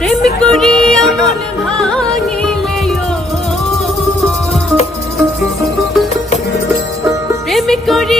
প্রেম করিয়া মন ভাঙিলে প্রেম করি